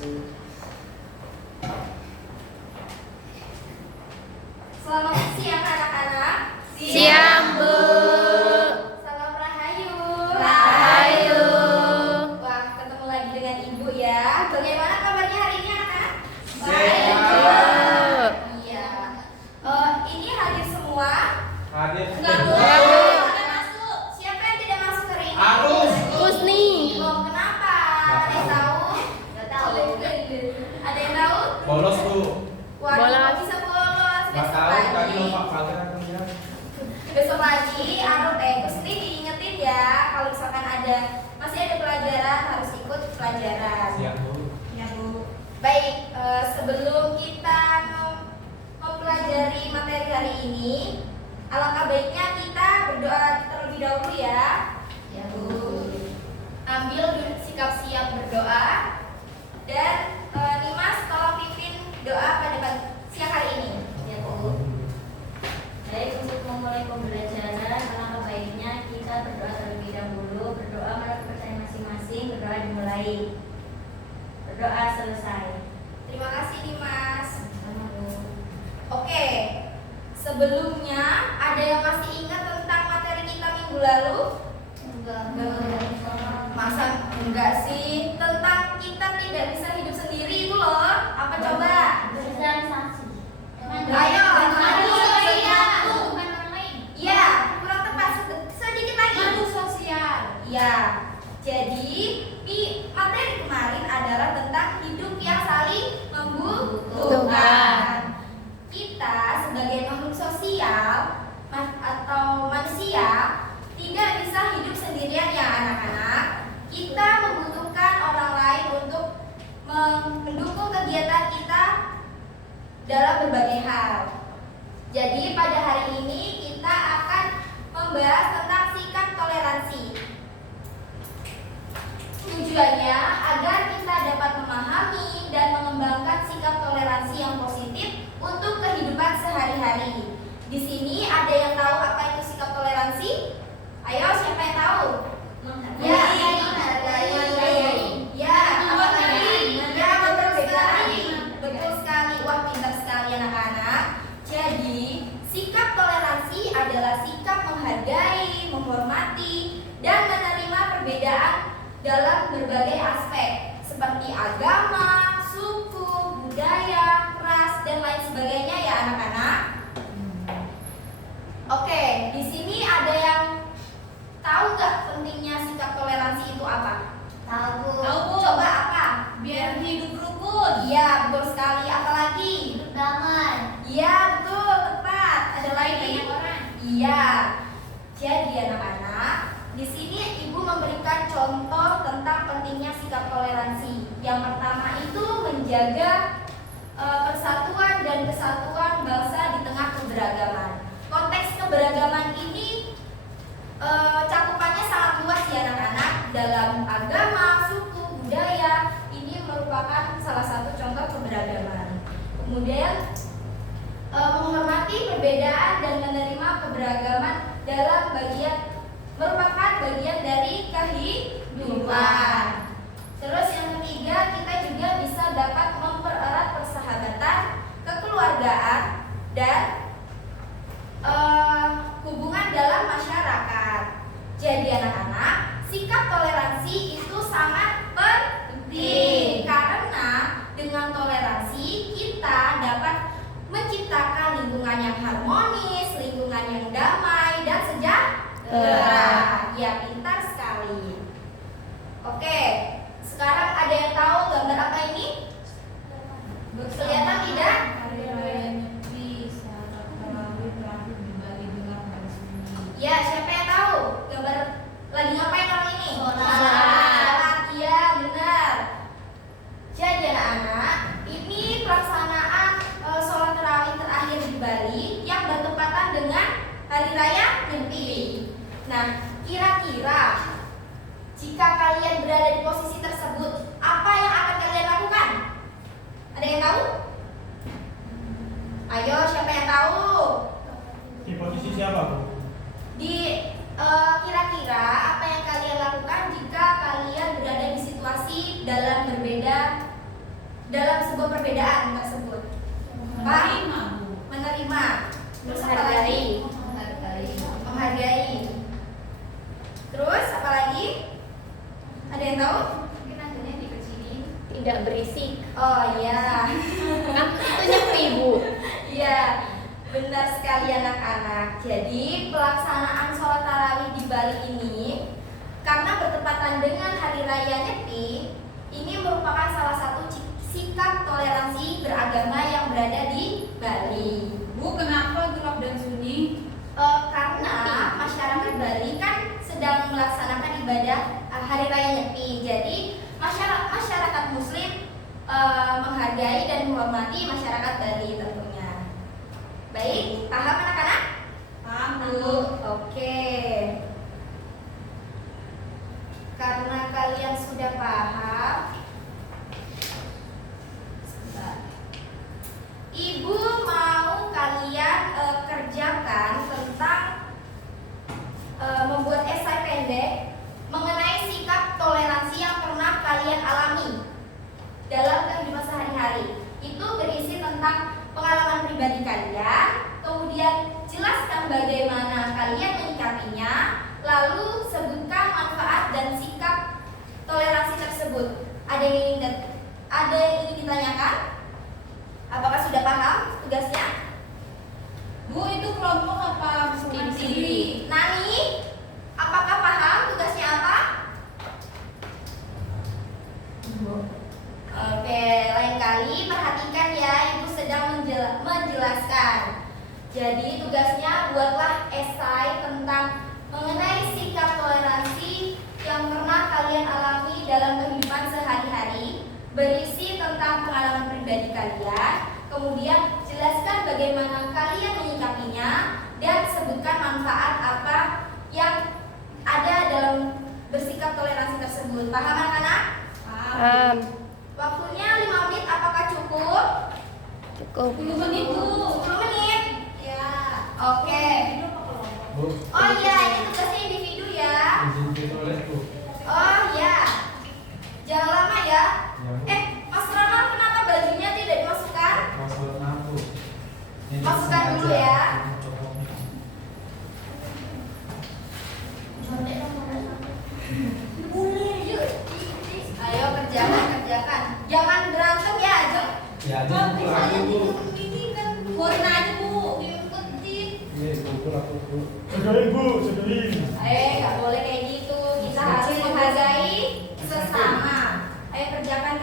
Selamat siang anak-anak. Siang, Bu. Salam Rahayu. Rahayu. Wah, ketemu lagi dengan Ibu ya. Bagaimana kabarnya hari ini anak? Baik, Bu. Iya. Ini hadir semua? Hadir. Enggak, Bu. Ya, Bu. Tidak masuk. Siapa yang tidak masuk hari ini? Aku. Husni. Oh, kenapa? Ada yang tahu? Nggak tahu. Ada yang tahu? Bolos, Bu. Waduh, Bolos. kok bisa bolos? Nggak Besok tahu tadi lagi. Pak Fajar ya. Besok lagi, Gusti diingetin ya. Kalau misalkan masih ada pelajaran, harus ikut pelajaran. Siap, Bu. Ya, Bu. Baik, sebelum kita mempelajari materi hari ini, alangkah baiknya kita berdoa terlebih dahulu ya. Ya, Bu. Ambil sikap siap berdoa. Dan Nimas tolong pimpin doa pada siang hari ini. Ya, Bu. Baik, untuk memulai pembelajaran, alangkah baiknya kita berdoa terlebih dahulu. Berdoa menurut kepercayaan masing-masing, berdoa dimulai. Berdoa selesai. Terima kasih Nimas. Sama, Bu. Oke, sebelumnya ada yang masih ingat tentang materi kita minggu lalu? Enggak. Masa enggak sih? Tentang kita tidak bisa hidup sendiri itu loh. Apa coba? Sosialisasi. Ayo, maju Iya. satu. Bukan orang lain. Iya, kurang tepat sedikit lagi. Madu sosial. Ya, jadi materi kemarin adalah tentang hidup yang saling membutuhkan. Kita sebagai makhluk sosial atau manusia tidak bisa hidup sendirian ya anak-anak. Kita membutuhkan orang lain untuk mendukung kegiatan kita dalam berbagai hal. Jadi pada hari ini kita akan membahas tentang sikap toleransi. Tujuannya agar kita dapat memahami dan mengembangkan sikap toleransi yang positif untuk kehidupan sehari-hari. Di sini ada yang tahu apa itu sikap toleransi? Ayo, siapa yang tahu? Ya, apa tadi? Ya, betul sekali. Betul sekali. Wah, pintar sekali anak-anak. Jadi, sikap toleransi adalah sikap menghargai, menghormati, dan menerima perbedaan dalam berbagai aspek seperti agama, suku, budaya, ras, dan lain sebagainya ya anak-anak. Oke, di sini ada yang tahu nggak pentingnya sikap toleransi itu apa? Tahu, Bu. Tahu, Bu. Coba apa? Biar hidup rukun. Iya, betul sekali. Apalagi? Hidup damai. Iya, betul, tepat. Ada lagi? Banyak orang. Iya. Jadi anak-anak, di sini Ibu memberikan contoh tentang pentingnya sikap toleransi. Yang pertama itu menjaga persatuan dan kesatuan bangsa di tengah keberagaman. Konteks keberagaman ini cakupannya sangat luas ya anak-anak. Dalam agama, suku, budaya, ini merupakan salah satu contoh keberagaman. Kemudian menghormati perbedaan dan menerima keberagaman merupakan bagian dari kehidupan. Terus yang ketiga, kita juga bisa dapat mempererat persahabatan, kekeluargaan, dan hubungan dalam masyarakat. Jadi anak-anak, sikap toleransi itu sangat penting karena dengan toleransi kita dapat menciptakan lingkungan yang harmonis, lingkungan yang damai dan sejahtera. Ya, pintar sekali. Oke, sekarang ada yang tahu gambar apa ini? Kelihatan tidak? Ya, siapa yang tahu? Gambar lagi ngapain orang ini? Sholat. Iya, benar. Jadi anak-anak, ini pelaksanaan sholat tarawih terakhir di Bali yang bertepatan dengan Hari Raya Nyepi. Nah, kira-kira jika kalian berada di posisi tersebut, apa yang akan kalian lakukan? Ada yang tahu? Ayo, siapa yang tahu? Di posisi siapa, Bu? Kira-kira apa yang kalian lakukan jika kalian berada di situasi dalam berbeda dalam sebuah perbedaan tersebut? Pak? Menerima. Terus apa lagi? Menghargai. Terus apa lagi? Ada yang tahu? Mungkin adanya dikecilin. Tidak berisik. Oh iya. Kan itu nyepi, Bu. Iya, benar sekali anak-anak. Jadi pelaksanaan sholat tarawih di Bali ini karena bertepatan dengan Hari Raya Nyepi, ini merupakan salah satu sikap toleransi beragama yang berada di Bali. Bu, kenapa gelap dan sunyi? Karena masyarakat Bali kan sedang melaksanakan ibadah Hari Raya Nyepi. Jadi masyarakat Muslim menghargai dan menghormati masyarakat Bali tentunya. Baik, paham anak-anak? Paham, Bu. Oke. Karena kalian sudah paham, Ibu mau kalian kerjakan tentang membuat esai pendek mengenai sikap toleransi yang pernah kalian alami dalam kehidupan sehari-hari. Itu berisi tentang pengalaman pribadi kalian, kemudian jelaskan bagaimana kalian menyikapinya, lalu sebutkan manfaat dan sikap toleransi tersebut. Ada yang ingin ditanyakan? Apakah sudah paham tugasnya? Bu, itu kelompok apa sendiri-sendiri? Nani, apakah paham tugasnya apa? Oke, lain kali perhatikan ya, Ibu sedang menjelaskan. Jadi tugasnya buatlah esai tentang mengenai sikap toleransi yang pernah kalian alami dalam kehidupan sehari-hari, berisi tentang pengalaman pribadi kalian, kemudian jelaskan bagaimana kalian menyikapinya, dan sebutkan manfaat apa yang ada dalam bersikap toleransi tersebut. Paham anak-anak? Paham. Waktunya 5 menit, apakah cukup? Cukup. 10 menit, Bu. 10 menit? Ya. Oke. Bu, Oh iya, ini tugasnya individu ya. izin ke toilet, Bu. Oh iya. Jangan lama ya. Ya, Bu. Mas Ronald, kenapa bajunya tidak dimasukkan? Masuk lampu. Ini Masukkan dulu sengaja. ya. Ayo kerjakan. Jangan berantem ya, Jom. Ya, aja pukul aku, Bu. Buatin aja, Bu. Diumpetin. Iya, pukul aku, Bu. Sedoin, Bu, sedoin. Nggak boleh kayak gitu. Kita harus menghargai sesama. Ayo kerjakan.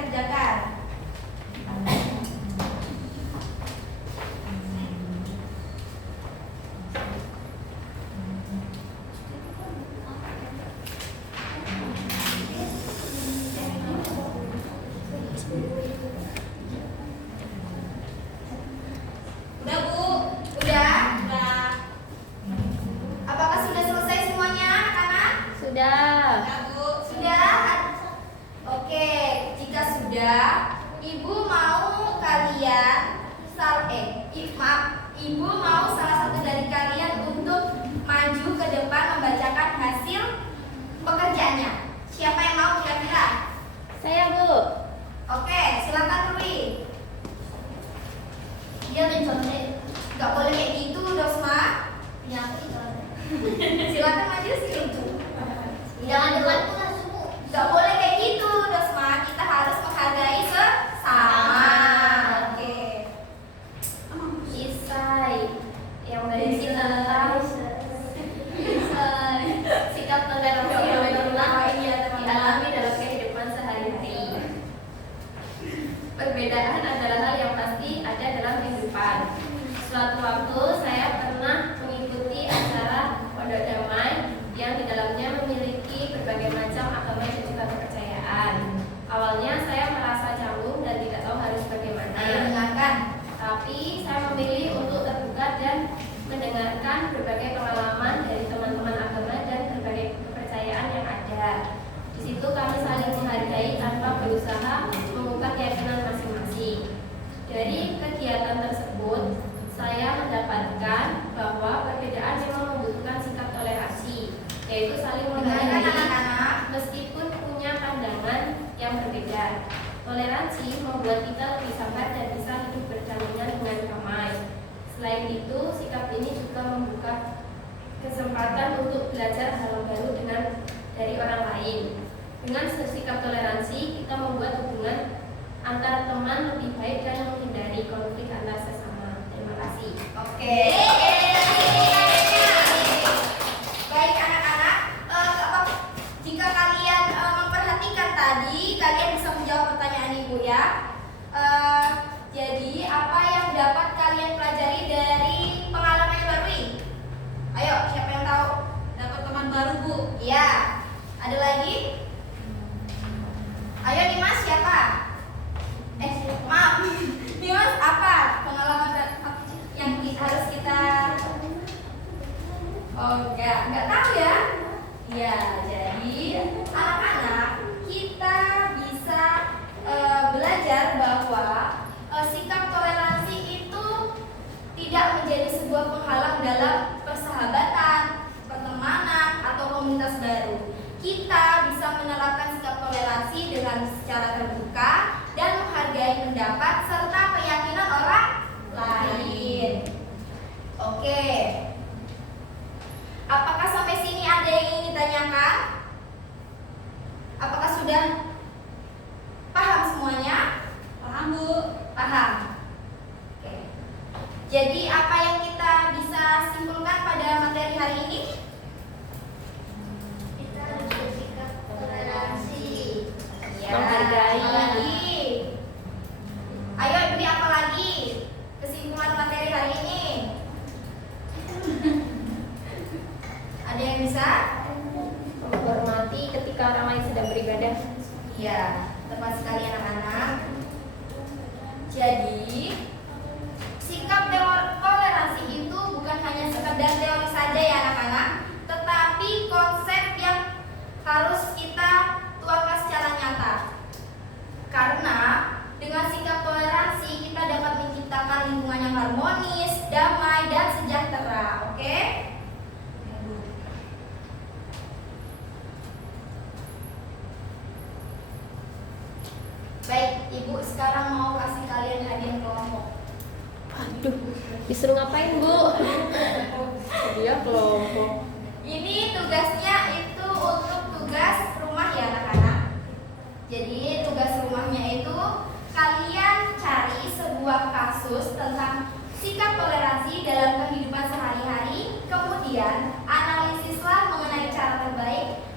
Udah, Bu? Udah? Apakah sudah selesai semuanya, anak-anak? Sudah. Sudah? Oke, jika sudah, Ibu mau kalian Ibu mau salah satu dari kalian untuk maju ke depan membacakan hasil pekerjaannya. Siapa yang mau kira-kira? Saya, Bu. Oke, silakan Rui. Dia mencontoh. Gak boleh kayak gitu, Dosma. Ya, aku dicontoh. Silakan maju sih. Jangan depanku langsung, Bu. Gak boleh kayak gitu, Dosma. Kita harus menghargai sesama. Oke. Isai yang berisi tentang sikap toleransi yang pernah dialami dalam kehidupan sehari-hari. Perbedaan adalah hal yang pasti ada dalam kehidupan. Suatu waktu saya pernah mengikuti acara pondok damai yang di dalamnya memiliki berbagai macam agama dan juga kepercayaan. Awalnya saya merasa canggung dan tidak tahu harus bagaimana. Ayo dengarkan. Tapi saya memilih untuk terbuka dan mendengarkan berbagai pengalaman dari teman-teman agama dan berbagai kepercayaan yang ada. Di situ kami saling menghargai tanpa berusaha mengungkap keyakinan masing-masing. Dari kegiatan tersebut, saya mendapatkan bahwa perbedaan memang membutuhkan sikap toleransi, yaitu saling Dengarkan menghargai anak-anak. meskipun punya pandangan yang berbeda. Toleransi membuat kita lebih sabar dan bisa hidup berdampingan dengan damai. Selain itu, sikap ini juga membuka kesempatan untuk belajar hal baru dari orang lain. Dengan sikap toleransi, kita membuat hubungan antar teman lebih baik dan menghindari konflik antar sesama. Terima kasih. Oke. Baik anak-anak, jika kalian memperhatikan tadi, kalian bisa menjawab pertanyaan ibu ya. Jadi apa yang dapat kalian pelajari dari pengalaman yang baru ini? Ayo, siapa yang tahu? Dapat teman baru, Bu. Iya. Ada lagi? Ayo Dimas, siapa? Maaf. Dimas, apa pengalaman yang harus kita? Oh, enggak tahu ya? Ya, jadi anak-anak kita bisa belajar bahwa sikap toleransi itu tidak menjadi sebuah penghalang dalam persahabatan, pertemanan, atau komunitas baru. Kita bisa menerapkan sikap toleransi dengan secara terbuka dan menghargai pendapat serta keyakinan orang lain. Oke. Apakah sampai sini ada yang ingin ditanyakan? Apakah sudah paham semuanya? Paham, Bu? Paham. Oke. Jadi apa yang kita bisa simpulkan pada materi hari ini? Kita harus bersikap toleransi. Ya, Menghargai. apa lagi? Ayo beri apa lagi? Kesimpulan materi hari ini. Ada yang bisa? Menghormati ketika orang lain sedang beribadah. Iya, tepat sekali anak-anak. Jadi, sikap toleransi itu bukan hanya sekedar teori saja ya anak-anak, tetapi konsep yang harus kita tuangkan secara nyata. Karena dengan sikap toleransi kita dapat menciptakan lingkungan yang harmonis, damai, dan sejahtera. Oke? Baik, Ibu sekarang mau kasih kalian hadiah kelompok. Aduh, disuruh ngapain, Bu? Dia kelompok. Ini tugasnya itu untuk tugas rumah ya anak-anak. Jadi tugas rumahnya itu kalian cari sebuah kasus tentang sikap toleransi dalam kehidupan sehari-hari. Kemudian analisislah mengenai cara terbaik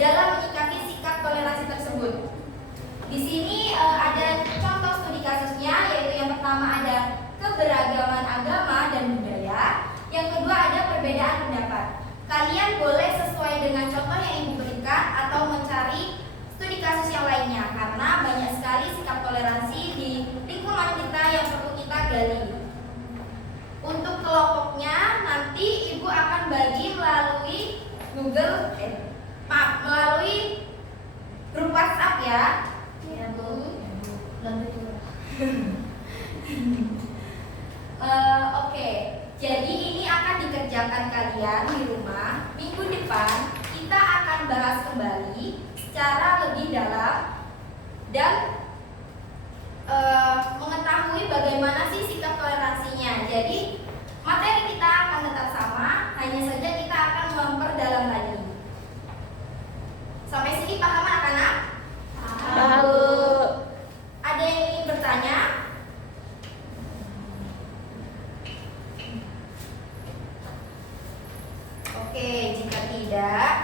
dalam menyikapi sikap toleransi tersebut. Di sini ada contoh studi kasusnya, yaitu yang pertama ada keberagaman agama dan budaya, yang kedua ada perbedaan pendapat. Kalian boleh sesuai dengan contoh yang Ibu berikan atau mencari studi kasus yang lainnya, karena banyak sekali sikap toleransi di lingkungan kita yang perlu kita gali. Untuk kelompoknya nanti Ibu akan bagi melalui melalui grup WhatsApp ya. Ya, Bu. Oke, jadi ini akan dikerjakan kalian di rumah. Minggu depan kita akan bahas kembali secara lebih dalam dan mengetahui bagaimana sih sikap toleransinya. Jadi materi kita akan tetap sama, hanya saja kita akan memperdalam lagi. Sampai sini paham anak-anak? Tahu. Ada yang ingin bertanya? Oke, jika tidak,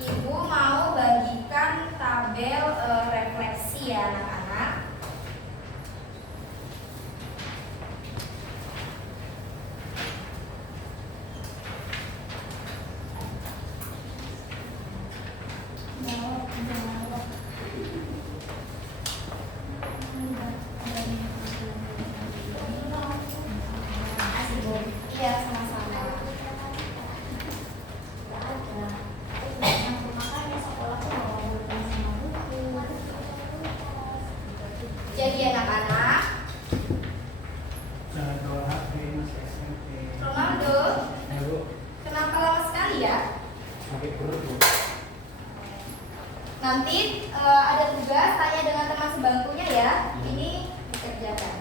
Ibu mau bagikan tabel refleksi ya anak-anak. ada tugas tanya dengan teman sebangkunya ya. Ini dikerjakan.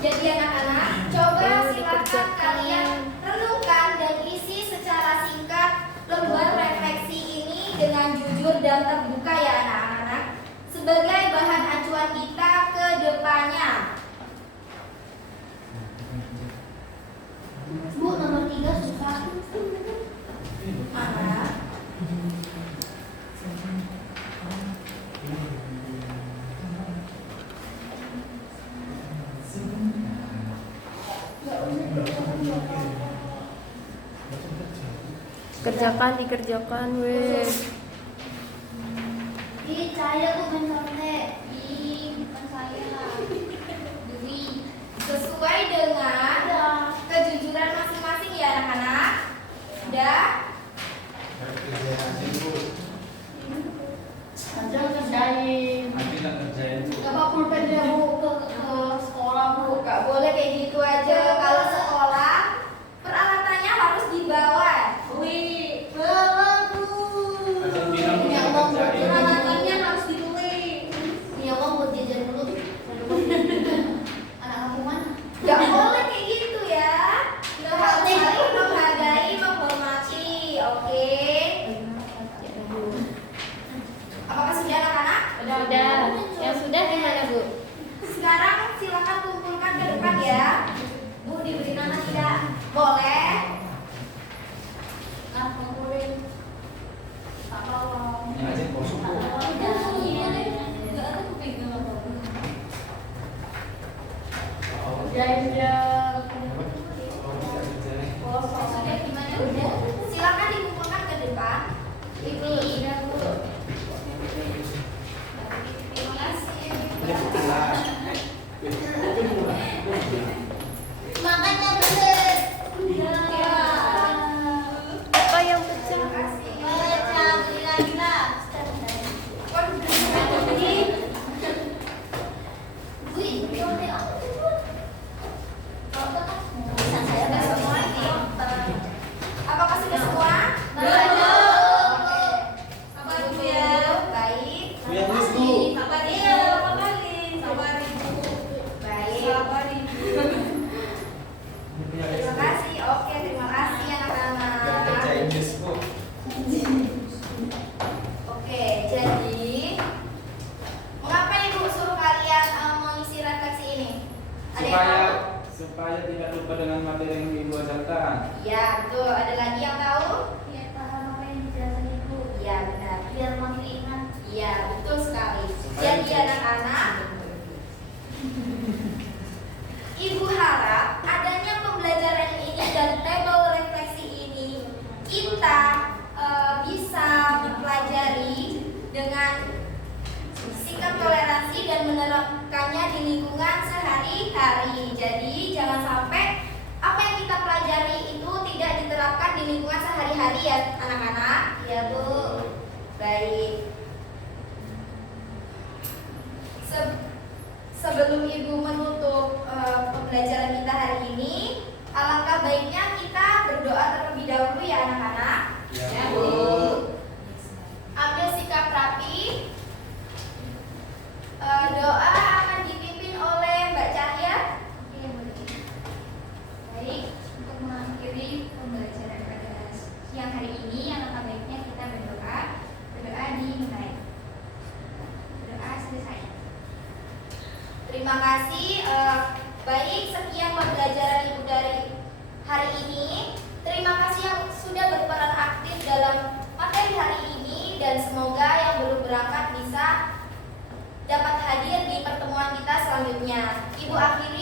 Jadi anak-anak, coba silakan kalian renungkan dan isi secara singkat lembar refleksi ini dengan jujur dan terbuka ya anak-anak, sebagai bahan acuan kita ke depannya. Bu, nomor 3 susah. Mana? Dikerjakan weh. Ih, saya tuh main contek. Ih, bukan saya. Dwi. Sesuai dengan kejujuran masing-masing ya anak-anak. Udah? Kerjain Bu. Ada kerjain. Nanti tak kerjain Bu. Gak apa-apa pulpen dia Bu ke sekolah Bu. Gak boleh kayak gitu aja. Kalau sekolah peralatannya harus dibawa. Wih, bawa Bu. Acing bilang Ini udah abang buat kerjain. peralatannya harus ditulis. Ini abang buat jajan dulu. Anak kamu mana? Gak boleh kayak gitu ya. Kita harus saling menghargai, menghormati. Oke. Apakah sudah anak-anak? Udah. Yang sudah gimana Bu? Sekarang silakan kumpulkan ke depan ya. Bu, diberi nama tidak? Boleh. Nah, kumpulin. Tak tolong. Ini Acing kosong Bu. Silakan dikumpulkan ke depan. Ibu, sudah Bu. Terima kasih. Makanya bener. Apa yang Terima pecah? kasih. Baca, beli lagi lah. Wih, contek apa tuh Bu? Contek kan? Bisa saya Sudah semua ini? Apakah sudah semua? Belum. Oke. Sabar dulu ya. Baik. Bu yang tulis Bu. Sabar Iya, ya. makasih. Sabar Ibu. Baik. Sabar Ibu. Terima kasih. Oke, terima kasih Gak anak-anak. kerjain Miss Bu. Oke, jadi mengapa Ibu suruh kalian mengisi refleksi ini? Ada yang tahu? Supaya tidak lupa dengan materi yang Ibu ajarkan. Iya, betul. Ada lagi yang tahu? Biar paham apa yang dijelaskan Ibu. Iya, benar. Biar makin ingat. Iya, betul sekali. Jadi anak-anak, Ibu harap adanya pembelajaran ini dan tabel refleksi ini kita bisa mempelajari dengan sikap toleransi dan menerapkannya di lingkungan sehari-hari. Jadi jangan sampai apa yang kita pelajari itu tidak diterapkan di lingkungan sehari-hari ya anak-anak. Iya Bu. Baik. Sebelum Ibu menutup pembelajaran kita hari ini, alangkah baiknya kita berdoa terlebih dahulu ya anak-anak. Ya Bu. Bu. Ambil sikap rapi. Doa akan dipimpin oleh Mbak Cahya. Iya boleh. Baik, untuk mengakhiri pembelajaran pada siang hari ini, alangkah baiknya kita berdoa dimulai. Berdoa selesai. Terima kasih. Baik, sekian pembelajaran Ibu dari hari ini. Terima kasih yang sudah berperan aktif dalam materi hari ini dan semoga yang belum berangkat bisa dapat hadir di pertemuan kita selanjutnya. Ibu akhiri